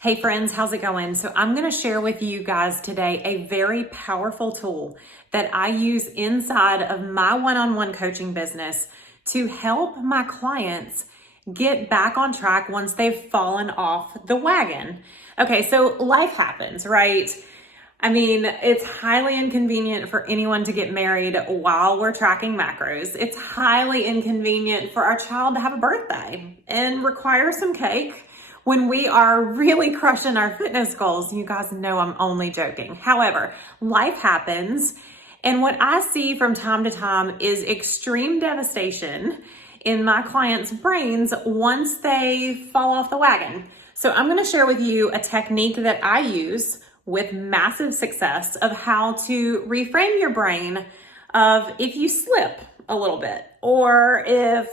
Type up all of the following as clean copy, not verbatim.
Hey friends, how's it going? So I'm going to share with you guys today a very powerful tool that I use inside of my one-on-one coaching business to help my clients get back on track once they've fallen off the wagon. Okay, so life happens, right? I mean, it's highly inconvenient for anyone to get married while we're tracking macros. It's highly inconvenient for our child to have a birthday and require some cake when we are really crushing our fitness goals. You guys know I'm only joking. However, life happens, and what I see from time to time is extreme devastation in my clients' brains once they fall off the wagon. So I'm going to share with you a technique that I use with massive success of how to reframe your brain of if you slip a little bit, or if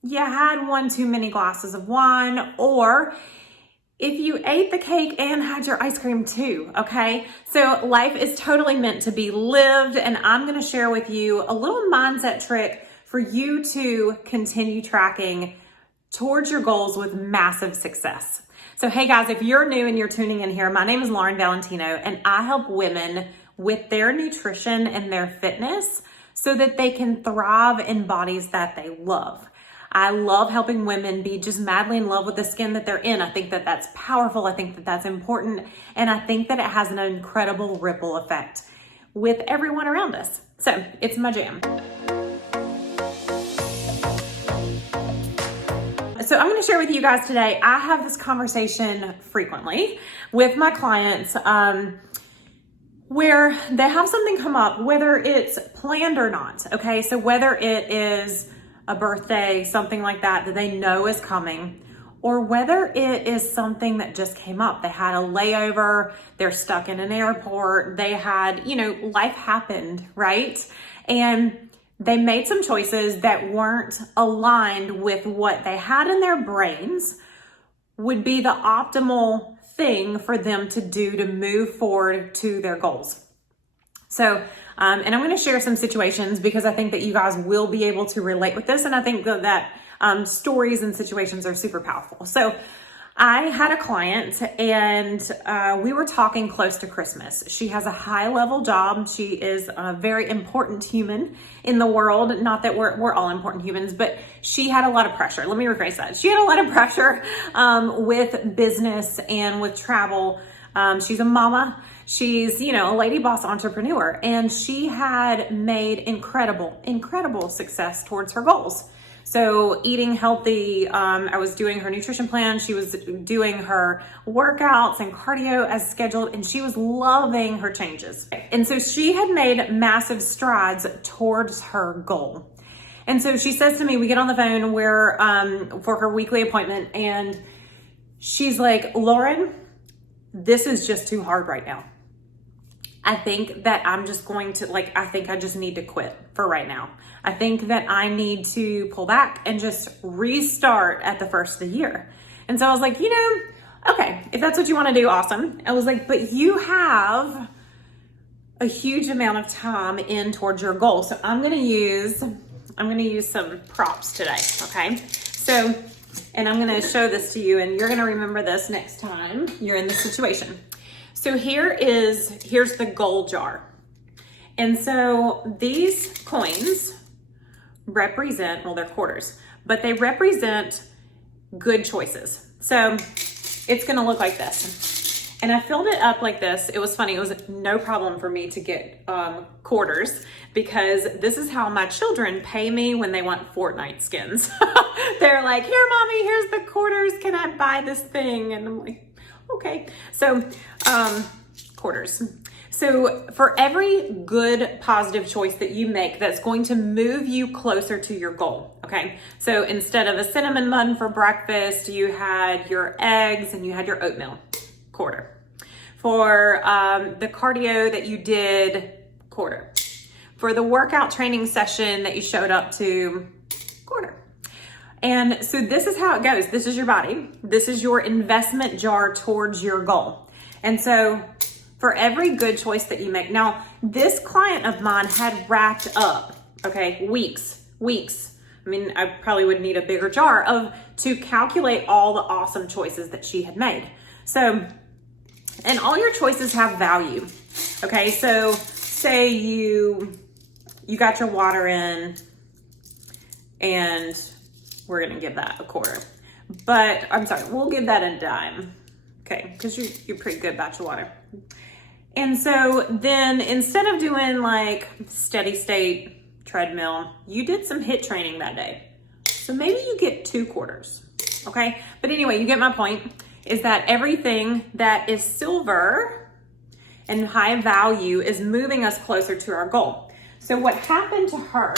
you had one too many glasses of wine, or if you ate the cake and had your ice cream too, okay? So life is totally meant to be lived, and I'm gonna share with you a little mindset trick for you to continue tracking towards your goals with massive success. So hey guys, if you're new and you're tuning in here, my name is Lauren Valentino, and I help women with their nutrition and their fitness so that they can thrive in bodies that they love. I love helping women be just madly in love with the skin that they're in. I think that that's powerful. I think that that's important. And I think that it has an incredible ripple effect with everyone around us. So it's my jam. So I'm going to share with you guys today, I have this conversation frequently with my clients where they have something come up, whether it's planned or not. Okay, so whether it is a birthday, something like that they know is coming, or whether it is something that just came up. They had a layover, they're stuck in an airport, they had, life happened, right? And they made some choices that weren't aligned with what they had in their brains would be the optimal thing for them to do to move forward to their goals. So, and I'm going to share some situations because I think that you guys will be able to relate with this. And I think that stories and situations are super powerful. So I had a client and we were talking close to Christmas. She has a high level job. She is a very important human in the world. Not that we're all important humans, but she had a lot of pressure. Let me rephrase that. She had a lot of pressure with business and with travel. She's a mama. She's, a lady boss entrepreneur, and she had made incredible success towards her goals. So eating healthy, I was doing her nutrition plan. She was doing her workouts and cardio as scheduled, and she was loving her changes. And so she had made massive strides towards her goal. And so she says to me, we get on the phone for her weekly appointment, and she's like, Lauren, this is just too hard right now. I think that I'm just going to, I think I just need to quit for right now. I think that I need to pull back and just restart at the first of the year. And so I was like, okay, if that's what you want to do, awesome. I was like, but you have a huge amount of time in towards your goal. So I'm going to use some props today. Okay. So, and I'm going to show this to you, and you're going to remember this next time you're in this situation. So here's the goal jar. And so these coins represent, well, they're quarters, but they represent good choices. So it's gonna look like this. And I filled it up like this. It was funny, it was no problem for me to get quarters, because this is how my children pay me when they want Fortnite skins. They're like, here, mommy, here's the quarters. Can I buy this thing? And I'm like, okay. So, quarters. So for every good, positive choice that you make that's going to move you closer to your goal, okay? So instead of a cinnamon bun for breakfast, you had your eggs and you had your oatmeal, quarter. For the cardio that you did, quarter. For the workout training session that you showed up to, quarter. And so this is how it goes. This is your body. This is your investment jar towards your goal. And so for every good choice that you make. Now, this client of mine had racked up, okay, weeks, I mean, I probably would need a bigger jar to calculate all the awesome choices that she had made. So, and all your choices have value. Okay, so say you got your water in, and we're gonna give that a quarter. But I'm sorry, we'll give that a dime. Okay, because you're pretty good about your water. And so then instead of doing like steady state treadmill, you did some HIIT training that day. So maybe you get 2 quarters. Okay, but anyway, you get my point, is that everything that is silver and high value is moving us closer to our goal. So what happened to her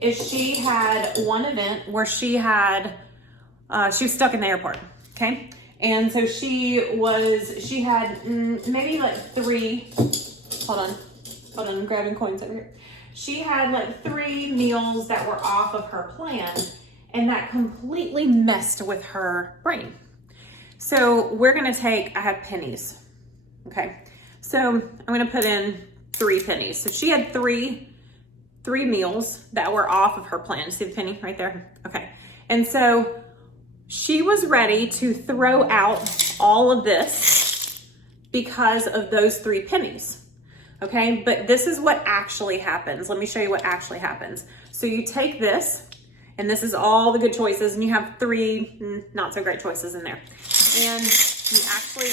is she had one event where she was stuck in the airport, okay? And so she had maybe like 3, hold on, I'm grabbing coins over here. She had like 3 meals that were off of her plan, and that completely messed with her brain. So I have pennies, okay? So I'm gonna put in 3 pennies. So she had three meals that were off of her plan. See the penny right there? Okay. And so she was ready to throw out all of this because of those 3 pennies. Okay, but this is what actually happens. Let me show you what actually happens. So you take this, and this is all the good choices, and you have 3 not so great choices in there. And you actually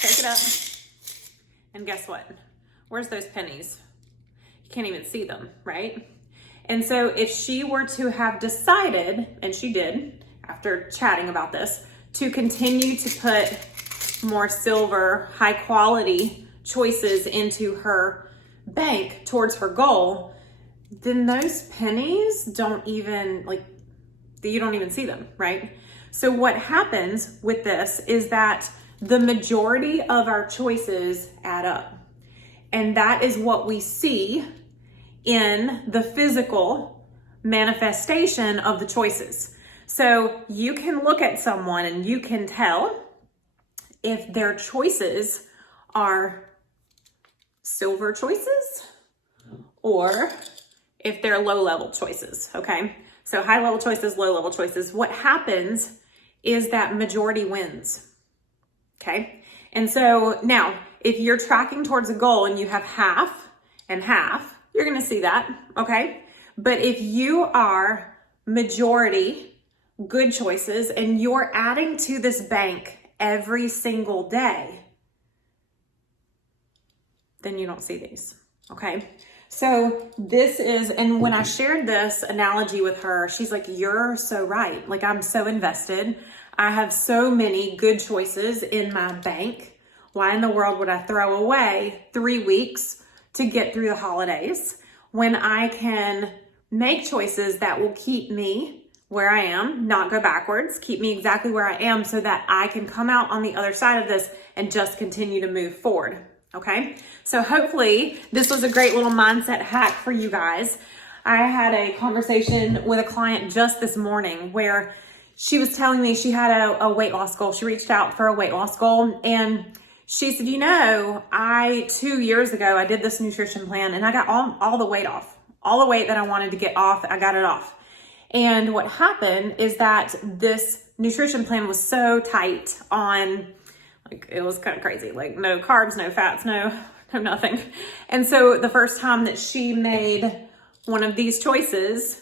take it up, and guess what? Where's those pennies? You can't even see them, right? And so if she were to have decided, and she did after chatting about this, to continue to put more silver, high quality choices into her bank towards her goal, then those pennies you don't even see them, right? So what happens with this is that the majority of our choices add up. And that is what we see in the physical manifestation of the choices. So you can look at someone and you can tell if their choices are silver choices or if they're low level choices, okay? So high level choices, low level choices. What happens is that majority wins, okay? And so now, if you're tracking towards a goal and you have half and half, you're gonna see that, okay? But if you are majority good choices and you're adding to this bank every single day, then you don't see these, okay? So this is, and when I shared this analogy with her, she's like, you're so right. Like, I'm so invested. I have so many good choices in my bank. Why in the world would I throw away 3 weeks to get through the holidays when I can make choices that will keep me where I am, not go backwards, keep me exactly where I am so that I can come out on the other side of this and just continue to move forward, okay? So hopefully this was a great little mindset hack for you guys. I had a conversation with a client just this morning where she was telling me she had a weight loss goal. She reached out for a weight loss goal, and she said, 2 years ago, I did this nutrition plan and I got all the weight off. All the weight that I wanted to get off, I got it off. And what happened is that this nutrition plan was so tight on, it was kind of crazy. Like, no carbs, no fats, no nothing. And so the first time that she made one of these choices,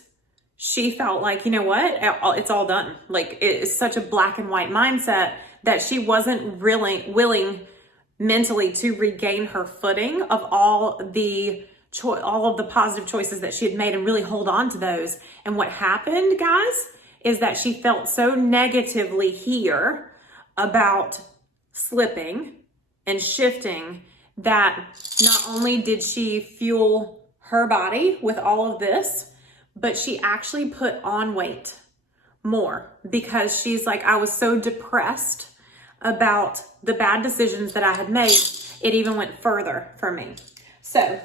she felt like, you know what, it's all done. Like, it is such a black and white mindset that she wasn't really willing mentally to regain her footing of all of the positive choices that she had made and really hold on to those. And what happened, guys, is that she felt so negatively here about slipping and shifting that not only did she fuel her body with all of this, but she actually put on weight more because she's like, I was so depressed about the bad decisions that I had made, it even went further for me. So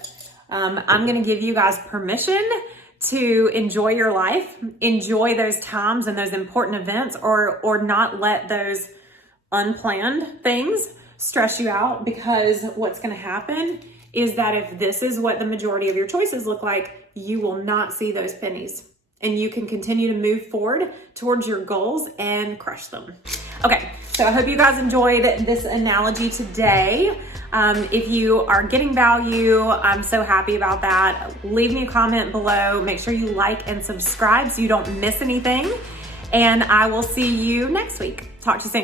I'm gonna give you guys permission to enjoy your life, enjoy those times and those important events, or not let those unplanned things stress you out, because what's gonna happen is that if this is what the majority of your choices look like, you will not see those pennies. and you can continue to move forward towards your goals and crush them. Okay, so I hope you guys enjoyed this analogy today. If you are getting value, I'm so happy about that. Leave me a comment below. Make sure you like and subscribe so you don't miss anything. And I will see you next week. Talk to you soon.